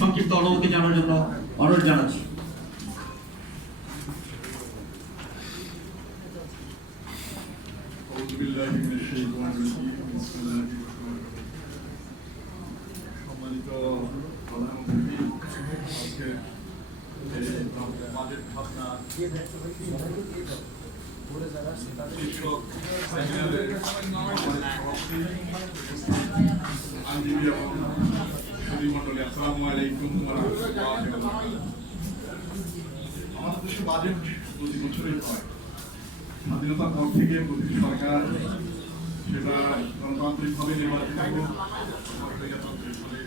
সংক্ষিপ্ত অনুমতি জানানোর জন্য অনুরোধ জানাচ্ছি। সম্মানিত প্রধানমন্ত্রী, আজকে বাজেট ভাবনা শীর্ষক সেমিনারের আইনজীবী এবং সুধীমণ্ডলী, আসসালামু আলাইকুম ওয়া রাহমাতুল্লাহি। আমাদের দেশে বাজেট প্রতি বছরই হয়। স্বাধীনতার পর থেকে প্রতিটি সরকার, সেটা গণতান্ত্রিকভাবে নির্বাচিত হোক, প্রজাতান্ত্রিকভাবে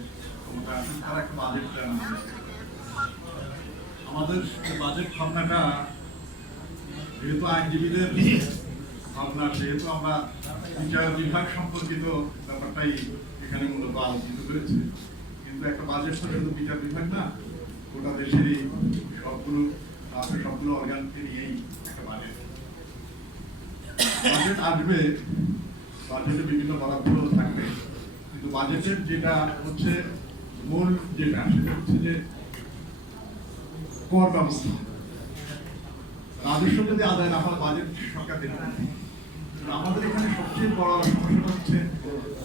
ক্ষমতা আসুক, তারা একটা বাজেট প্ল্যান আছে। আমাদের বাজেট ভাবনাটা যেহেতু আইনজীবীদের ভাবনা, সেহেতু আমরা বিচার বিভাগ সম্পর্কিত ব্যাপারটাই এখানে মূলত আলোচিত করেছি। কিন্তু একটা বাজেট তো শুধু বিচার বিভাগ না, গোটা দেশেরই সবগুলো অর্গানকে নিয়েই একটা বাজেট আসবে। বাজেটে বিভিন্ন বরাদ্দ থাকবে, কিন্তু বাজেটের যেটা হচ্ছে মূল যেটা সেটা হচ্ছে যে কর ব্যবস্থা। রাজস্ব যদি আদায় না হয় বাজেট সরকার দেবে না। আমাদের এখানে সবচেয়ে বড় সমস্যাটা হচ্ছে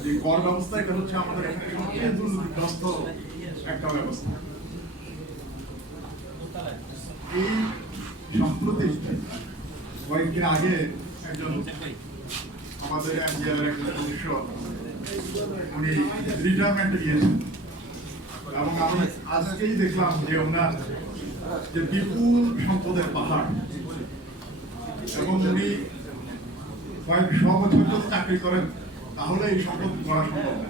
যে কর ব্যবস্থা। এটা হচ্ছে আমাদের এখানে সবচেয়ে দুর্নীতিগ্রস্ত একটা ব্যবস্থা। এই সম্প্রতি কয়েকদিন আগে একজন আমাদের এনজিআর একজন সদস্য উনি রিটায়ারমেন্টে গিয়েছেন, এবং আমি আজকেই দেখলাম যে ওনার যে বিপুল সম্পদের পাহাড়, এবং উনি কয়েক শ বছর যদি চাকরি করেন তাহলে এই সম্পদ করা সম্ভব না।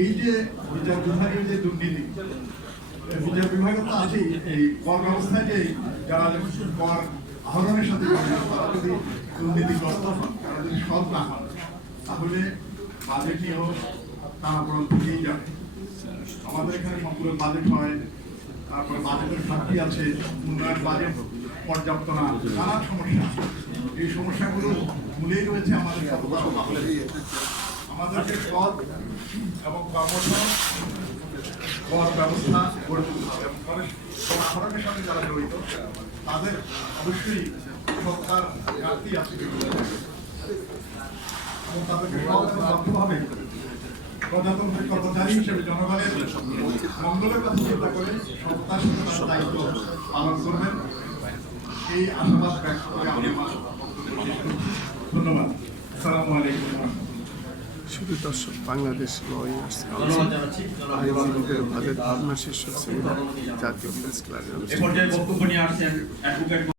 এই যে বিচার বিভাগের যে দুর্নীতি, বিচার বিভাগে তো আছেই, এই কর ব্যবস্থায় যে যারা কর আহরণের সাথে তারা যদি দুর্নীতিগ্রস্ত হন, তারা যদি সৎ না হন, তাহলে বাজেট নিয়েও টানাপোড়েন থেকেই যাবে। আমাদের এখানে সম্পূর্ণ বাজেট হয়, তারপরে বাজেটের ঘাটতি আছে, উন্নয়ন বাজেট পর্যাপ্ত না, নানান সমস্যা। এই সমস্যাগুলো মূলেই রয়েছে আমাদের আমাদেরকে সৎ এবং কর্মঠ কর ব্যবস্থা গড়ে তুলতে হবে, এবং আহরণের সাথে যারা জড়িত তাদের অবশ্যই সরকার ঘাটতি আছে, এবং তাদেরকে সৎভাবে প্রজাতন্ত্রের কর্মচারী হিসেবে জনগণের মঙ্গলের কথা চিন্তা করে সত্তার সাথে তার দায়িত্ব পালন করবেন, এই আশাবাদ ব্যক্ত করে আমি আমার বক্তব্য শেষ করছি। ধন্যবাদ। আসসালামু আলাইকুম। শুধু দর্শক, বাংলাদেশ লয়ার্স কাউন্সিল আইনজীবীদের বাজেট ভাবনা শীর্ষক সেমিনার জাতীয় প্রেস ক্লাবের বক্তব্য নিয়ে আসছেন অ্যাডভোকেট